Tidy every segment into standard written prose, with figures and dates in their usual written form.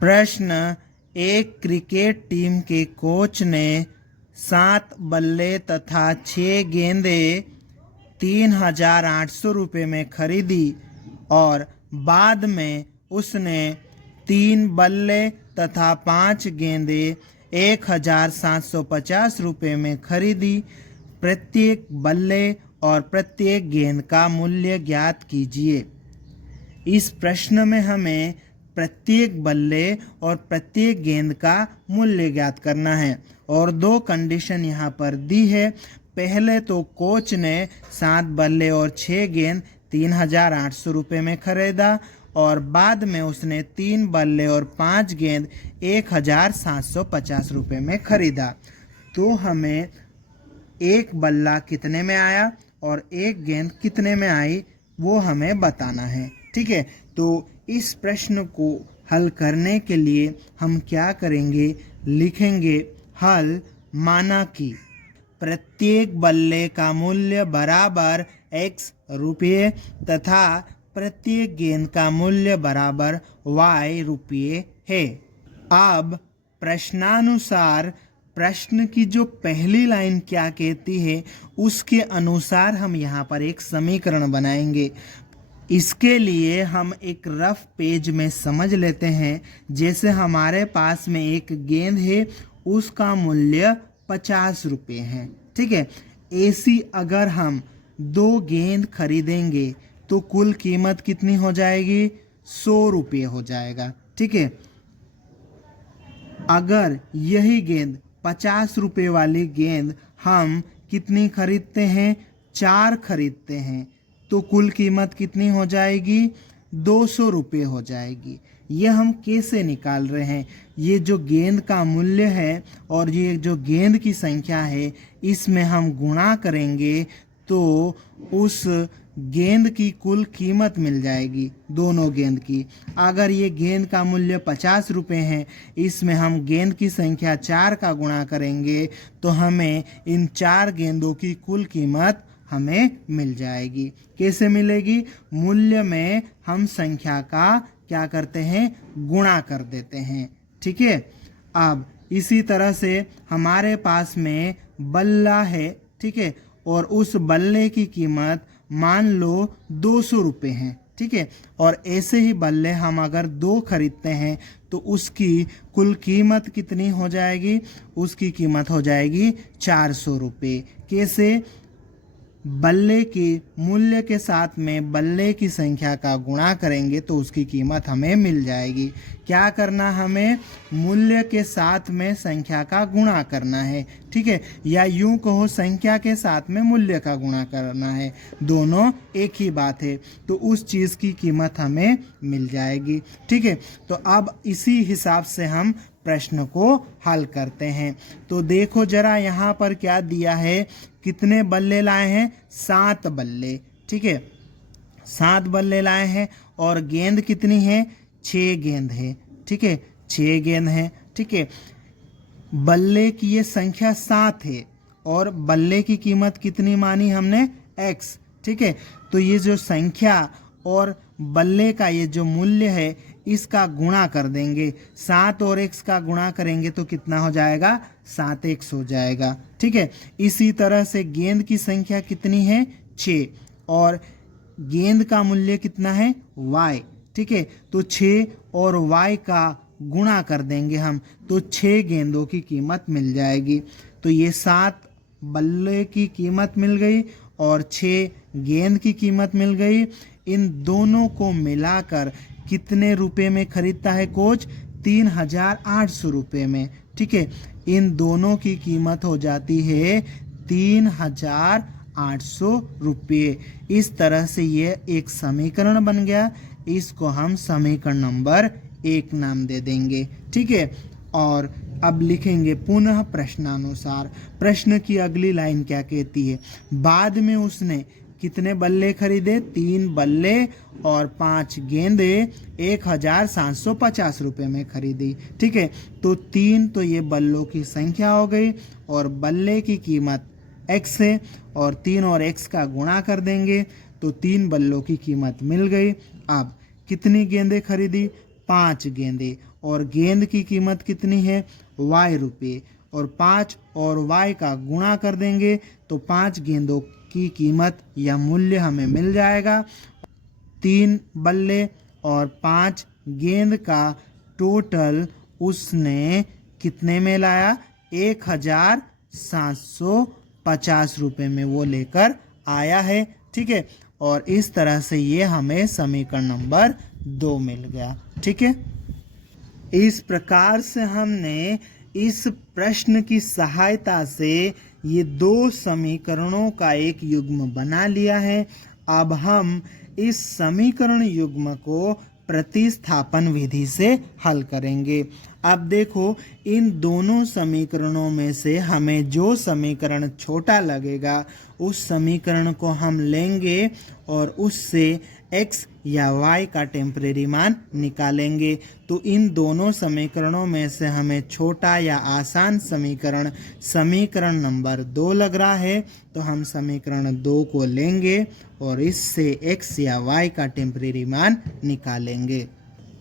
प्रश्न, एक cricket team के कोच ने 7 बल्ले तथा 6 गेंदे 3,800 रुपये में खरीदी और बाद में उसने 3 बल्ले तथा 5 गेंदे 1,750 रुपये में खरीदी। प्रत्येक बल्ले और प्रत्येक गेंद का मूल्य ज्ञात कीजिए। इस प्रश्न में हमें प्रत्येक बल्ले और प्रत्येक गेंद का मूल्य ज्ञात करना है और 2 कंडीशन यहाँ पर दी है। पहले तो कोच ने 7 बल्ले और 6 गेंद 3,800 रुपये में खरीदा और बाद में उसने 3 बल्ले और 5 गेंद 1,750 रुपये में खरीदा। तो हमें एक बल्ला कितने में आया और एक गेंद कितने में आई वो हमें बताना है। ठीक है, तो इस प्रश्न को हल करने के लिए हम क्या करेंगे, लिखेंगे हल। माना कि प्रत्येक बल्ले का मूल्य बराबर x रुपये तथा प्रत्येक गेंद का मूल्य बराबर y रुपये है। अब प्रश्नानुसार प्रश्न की जो पहली लाइन क्या कहती है उसके अनुसार हम यहाँ पर एक समीकरण बनाएंगे। इसके लिए हम एक रफ पेज में समझ लेते हैं। जैसे हमारे पास में एक गेंद है, उसका मूल्य 50 रुपये है। ठीक है, ऐसी अगर हम 2 गेंद खरीदेंगे तो कुल कीमत कितनी हो जाएगी, 100 रुपये हो जाएगा। ठीक है, अगर यही गेंद 50 रुपये वाली गेंद हम कितनी खरीदते हैं, 4 खरीदते हैं, तो कुल कीमत कितनी हो जाएगी, 200 रुपये हो जाएगी। ये हम कैसे निकाल रहे हैं, ये जो गेंद का मूल्य है और ये जो गेंद की संख्या है इसमें हम गुणा करेंगे तो उस गेंद की कुल कीमत मिल जाएगी, दोनों गेंद की। अगर ये गेंद का मूल्य 50 रुपये है, इसमें हम गेंद की संख्या 4 का गुणा करेंगे तो हमें इन 4 गेंदों की कुल कीमत हमें मिल जाएगी। कैसे मिलेगी, मूल्य में हम संख्या का क्या करते हैं, गुणा कर देते हैं। ठीक है, अब इसी तरह से हमारे पास में बल्ला है। ठीक है, और उस बल्ले की कीमत मान लो 200 रुपये है। ठीक है, और ऐसे ही बल्ले हम अगर 2 खरीदते हैं तो उसकी कुल कीमत कितनी हो जाएगी, उसकी कीमत हो जाएगी 400 रुपये। कैसे, बल्ले के मूल्य के साथ में बल्ले की संख्या का गुणा करेंगे तो उसकी कीमत हमें मिल जाएगी। क्या करना, हमें मूल्य के साथ में संख्या का गुणा करना है। ठीक है, या यूं कहो संख्या के साथ में मूल्य का गुणा करना है, दोनों एक ही बात है। तो उस चीज़ की कीमत हमें मिल जाएगी। ठीक है, तो अब इसी हिसाब से हम प्रश्न को हल करते हैं। तो देखो जरा यहाँ पर क्या दिया है, कितने बल्ले लाए हैं, 7 बल्ले। ठीक है, 7 बल्ले लाए हैं और गेंद कितनी है, 6 गेंद है। ठीक है, 6 गेंद है। ठीक है, बल्ले की ये संख्या 7 है और बल्ले की कीमत कितनी मानी हमने, x। ठीक है, तो ये जो संख्या और बल्ले का ये जो मूल्य है इसका गुणा कर देंगे। 7 और x का गुणा करेंगे तो कितना हो जाएगा, 7x हो जाएगा। ठीक है, इसी तरह से गेंद की संख्या कितनी है, 6, और गेंद का मूल्य कितना है, y। ठीक है, तो 6 और y का गुणा कर देंगे हम तो 6 गेंदों की कीमत मिल जाएगी। तो ये 7 बल्ले की कीमत मिल गई और 6 गेंद की कीमत मिल गई। इन दोनों को मिलाकर कितने रुपए में खरीदता है कोच, 3,800 रुपये में। ठीक है, इन दोनों की कीमत हो जाती है 3,800 रुपये। इस तरह से ये एक समीकरण बन गया। इसको हम समीकरण नंबर 1 नाम दे देंगे। ठीक है, और अब लिखेंगे पुनः प्रश्नानुसार। प्रश्न की अगली लाइन क्या कहती है, बाद में उसने कितने बल्ले खरीदे, 3 बल्ले और 5 गेंदे 1,750 रुपये में खरीदी। ठीक है, तो 3 तो ये बल्लों की संख्या हो गई और बल्ले की कीमत x है और 3 और x का गुणा कर देंगे तो 3 बल्लों की कीमत मिल गई। अब कितनी गेंदें खरीदी, 5 गेंदें, और गेंद की कीमत कितनी है y रुपये, और 5 और y का गुणा कर देंगे तो 5 गेंदों की कीमत या मूल्य हमें मिल जाएगा 3 बल्ले, और 5 गेंद का टोटल उसने कितने में लाया 1750 रुपये में वो लेकर आया है। ठीक है, और इस तरह से ये हमें समीकरण नंबर 2 मिल गया। ठीक है, इस प्रकार से हमने इस प्रश्न की सहायता से ये 2 समीकरणों का एक युग्म बना लिया है। अब हम इस समीकरण युग्म को प्रतिस्थापन विधि से हल करेंगे। अब देखो, इन दोनों समीकरणों में से हमें जो समीकरण छोटा लगेगा उस समीकरण को हम लेंगे और उससे x या y का टेम्परेरी मान निकालेंगे। तो इन दोनों समीकरणों में से हमें छोटा या आसान समीकरण समीकरण नंबर 2 लग रहा है, तो हम समीकरण 2 को लेंगे और इससे x या y का टेम्परेरी मान निकालेंगे।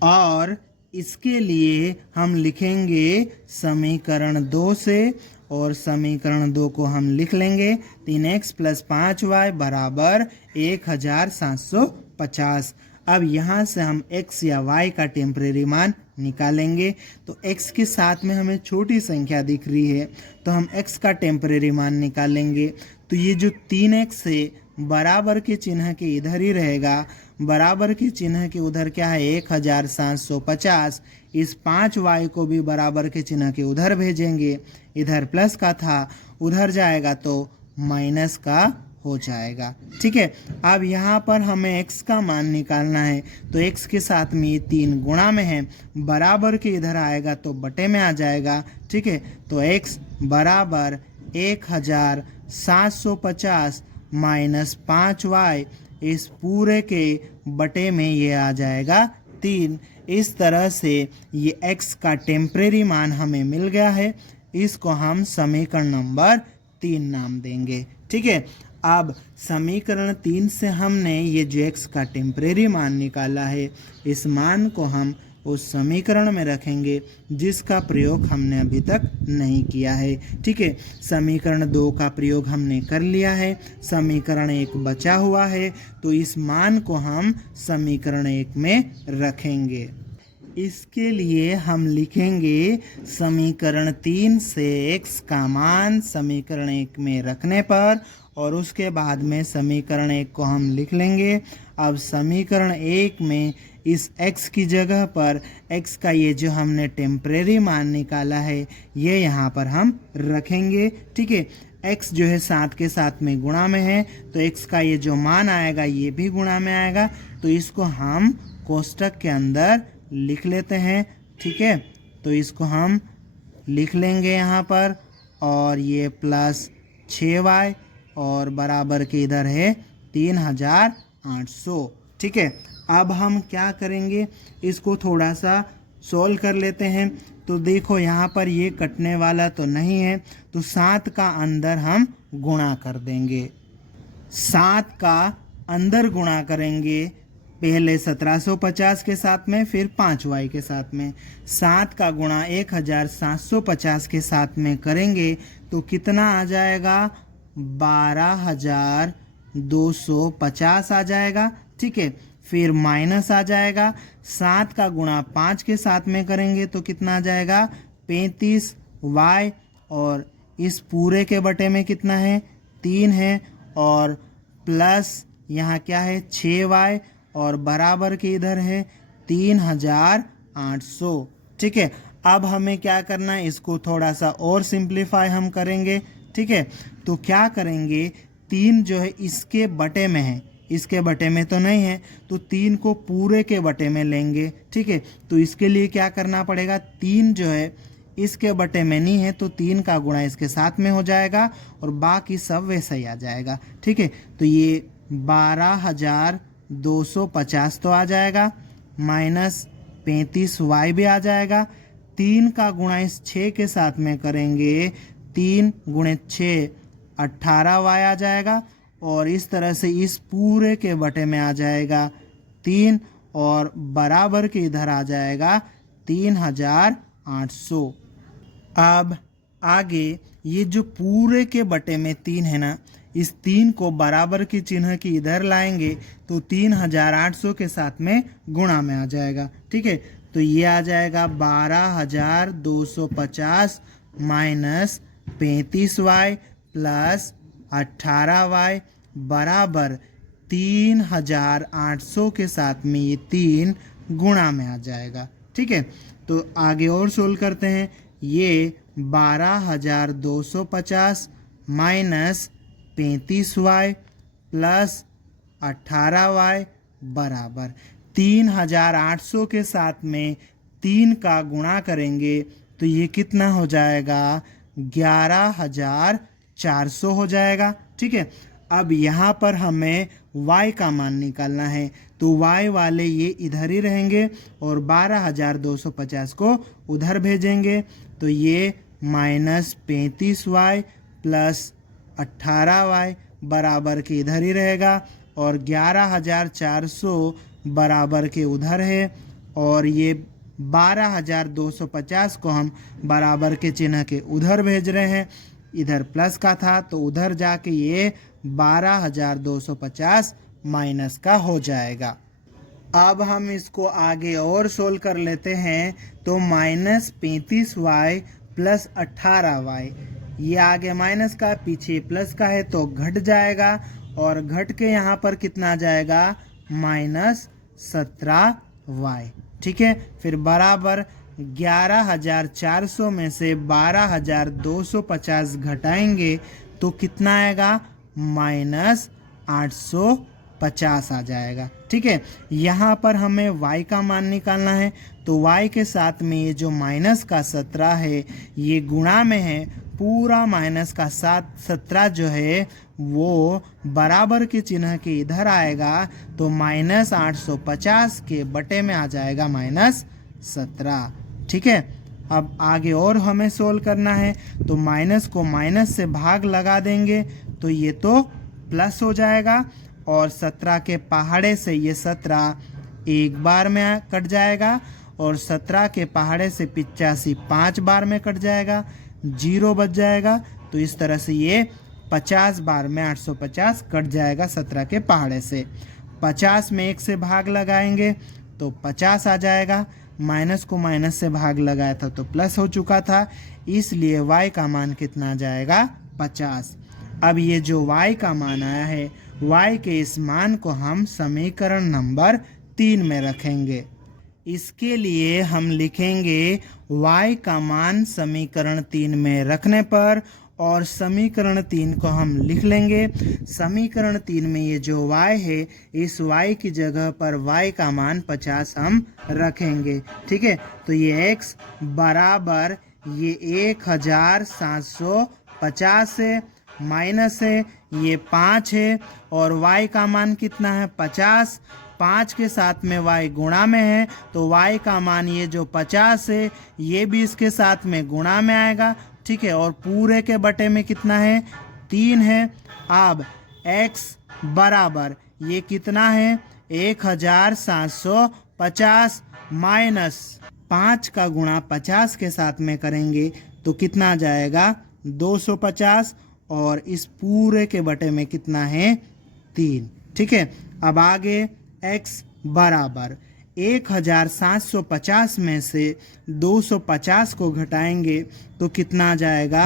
और इसके लिए हम लिखेंगे समीकरण 2 से, और समीकरण 2 को हम लिख लेंगे 3x + 5y बराबर 1750। अब यहाँ से हम x या y का टेम्परेरी मान निकालेंगे। तो x के साथ में हमें छोटी संख्या दिख रही है तो हम x का टेम्परेरी मान निकालेंगे। तो ये जो 3x है बराबर के चिन्ह के इधर ही रहेगा, बराबर के चिन्ह के उधर क्या है 1750। इस 5y को भी बराबर के चिन्ह के उधर भेजेंगे, इधर प्लस का था उधर जाएगा तो माइनस का हो जाएगा। ठीक है, अब यहाँ पर हमें x का मान निकालना है, तो x के साथ में ये 3 गुणा में है, बराबर के इधर आएगा तो बटे में आ जाएगा। ठीक है, तो x बराबर 1750 माइनस 5y, इस पूरे के बटे में ये आ जाएगा 3। इस तरह से ये x का टेम्परेरी मान हमें मिल गया है। इसको हम समीकरण नंबर 3 नाम देंगे। ठीक है, अब समीकरण 3 से हमने ये जो x का टेम्परेरी मान निकाला है, इस मान को हम उस समीकरण में रखेंगे जिसका प्रयोग हमने अभी तक नहीं किया है। ठीक है, समीकरण 2 का प्रयोग हमने कर लिया है, समीकरण 1 बचा हुआ है, तो इस मान को हम समीकरण 1 में रखेंगे। इसके लिए हम लिखेंगे समीकरण 3 से x का मान समीकरण 1 में रखने पर, और उसके बाद में समीकरण 1 को हम लिख लेंगे। अब समीकरण 1 में इस x की जगह पर x का ये जो हमने टेम्परेरी मान निकाला है ये यहाँ पर हम रखेंगे। ठीक है, x जो है 7 के साथ में गुणा में है, तो x का ये जो मान आएगा ये भी गुणा में आएगा, तो इसको हम कोष्टक के अंदर लिख लेते हैं। ठीक है, तो इसको हम लिख लेंगे यहाँ पर, और ये प्लस 6y और बराबर के इधर है 3800। ठीक है, अब हम क्या करेंगे, इसको थोड़ा सा सोल्व कर लेते हैं। तो देखो यहाँ पर ये कटने वाला तो नहीं है, तो 7 का अंदर हम गुणा कर देंगे। 7 का अंदर गुणा करेंगे, पहले 1750 के साथ में, फिर 5y के साथ में। 7 का गुणा 1750 के साथ में करेंगे तो कितना आ जाएगा 12250 आ जाएगा। ठीक है, फिर माइनस आ जाएगा, 7 का गुणा 5 के साथ में करेंगे तो कितना आ जाएगा 35y, और इस पूरे के बटे में कितना है 3 है, और प्लस यहाँ क्या है 6y, और बराबर के इधर है 3800। ठीक है, अब हमें क्या करना है, इसको थोड़ा सा और सिंप्लीफाई हम करेंगे। ठीक है, तो क्या करेंगे, 3 जो है इसके बटे में है, इसके बटे में तो नहीं है, तो 3 को पूरे के बटे में लेंगे। ठीक है, तो इसके लिए क्या करना पड़ेगा, 3 जो है इसके बटे में नहीं है तो 3 का गुणा इसके साथ में हो जाएगा और बाकी सब वैसा ही आ जाएगा। ठीक है, तो ये 12250 तो आ जाएगा, माइनस 35y भी आ जाएगा। 3 का गुणा इस 6 के साथ में करेंगे, 3 गुणे 6 18y आ जाएगा, और इस तरह से इस पूरे के बटे में आ जाएगा 3, और बराबर के इधर आ जाएगा 3800। अब आगे ये जो पूरे के बटे में 3 है ना, इस 3 को बराबर के चिन्ह के इधर लाएंगे तो 3800 के साथ में गुणा में आ जाएगा। ठीक है, तो ये आ जाएगा 12250 माइनस 35y प्लस 18y बराबर 3800 के साथ में ये 3 गुणा में आ जाएगा। ठीक है, तो आगे और सोल्व करते हैं। ये 12250 माइनस 35y प्लस 18y बराबर 3800 के साथ में 3 का गुणा करेंगे तो ये कितना हो जाएगा, 11400 हो जाएगा। ठीक है, अब यहाँ पर हमें y का मान निकालना है, तो y वाले ये इधर ही रहेंगे और 12250 को उधर भेजेंगे, तो ये माइनस 35y प्लस 18y बराबर के इधर ही रहेगा और 11400 बराबर के उधर है और ये 12250 को हम बराबर के चिन्ह के उधर भेज रहे हैं। इधर प्लस का था तो उधर जाके ये 12250 माइनस का हो जाएगा। अब हम इसको आगे और सोल्व कर लेते हैं, तो माइनस 35y प्लस 18y, ये आगे माइनस का पीछे प्लस का है तो घट जाएगा और घट के यहाँ पर कितना आ जाएगा, माइनस 17y। ठीक है, फिर बराबर 11400 में से 12250 घटाएंगे तो कितना आएगा, माइनस 850 आ जाएगा। ठीक है, यहाँ पर हमें y का मान निकालना है, तो y के साथ में ये जो माइनस का 17 है ये गुणा में है, पूरा माइनस का 17 जो है वो बराबर के चिन्ह के इधर आएगा तो माइनस 850 के बटे में आ जाएगा माइनस 17। ठीक है, अब आगे और हमें सोल्व करना है, तो माइनस को माइनस से भाग लगा देंगे तो ये तो प्लस हो जाएगा और 17 के पहाड़े से ये 17 एक बार में कट जाएगा और 17 के पहाड़े से 85 5 बार में कट जाएगा, 0 बच जाएगा। तो इस तरह से ये 50 बार में 850 कट जाएगा 17 के पहाड़े से। 50 में 1 से भाग लगाएंगे तो 50 आ जाएगा, माइनस को माइनस से भाग लगाया था तो प्लस हो चुका था, इसलिए y का मान कितना आ जाएगा, 50। अब ये जो y का मान आया है, y के इस मान को हम समीकरण नंबर 3 में रखेंगे। इसके लिए हम लिखेंगे y का मान समीकरण 3 में रखने पर, और समीकरण 3 को हम लिख लेंगे। समीकरण 3 में ये जो y है, इस y की जगह पर y का मान 50 हम रखेंगे। ठीक है, तो ये x बराबर ये 1750 है, माइनस है ये 5 है और y का मान कितना है, 50। 5 के साथ में y गुणा में है तो y का मान ये जो 50 है ये भी इसके साथ में गुणा में आएगा। ठीक है, और पूरे के बटे में कितना है, 3 है। अब x बराबर ये कितना है, 1750 माइनस 5 का गुणा 50 के साथ में करेंगे तो कितना आ जाएगा, 250 और इस पूरे के बटे में कितना है, 3। ठीक है, अब आगे x बराबर 1750 में से 250 को घटाएंगे तो कितना आ जाएगा,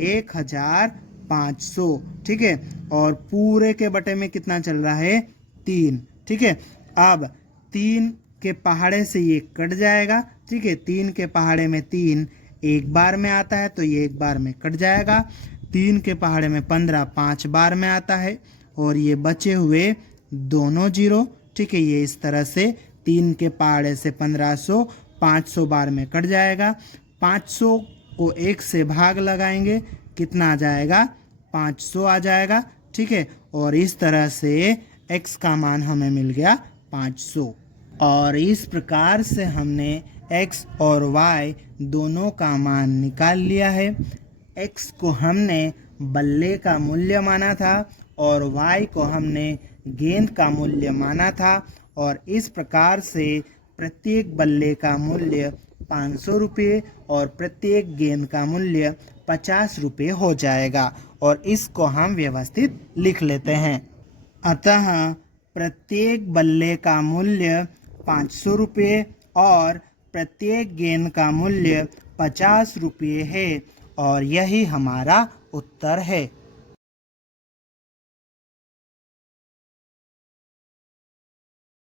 1500। ठीक है, और पूरे के बटे में कितना चल रहा है, 3। ठीक है, अब 3 के पहाड़े से ये कट जाएगा। ठीक है, 3 के पहाड़े में 3 एक बार में आता है तो ये एक बार में कट जाएगा। 3 के पहाड़े में 15 5 बार में आता है और ये बचे हुए दोनों 0। ठीक है, ये इस तरह से 3 के पहाड़े से 1500 500 बार में कट जाएगा। 500 को 1 से भाग लगाएंगे, कितना आ जाएगा, 500 आ जाएगा। ठीक है, और इस तरह से x का मान हमें मिल गया 500। और इस प्रकार से हमने x और y दोनों का मान निकाल लिया है। x को हमने बल्ले का मूल्य माना था और y को हमने गेंद का मूल्य माना था, और इस प्रकार से प्रत्येक बल्ले का मूल्य 500 रुपये और प्रत्येक गेंद का मूल्य 50 रुपये हो जाएगा और इसको हम व्यवस्थित लिख लेते हैं। अतः प्रत्येक बल्ले का मूल्य 500 रुपये और प्रत्येक गेंद का मूल्य 50 रुपये है और यही हमारा उत्तर है।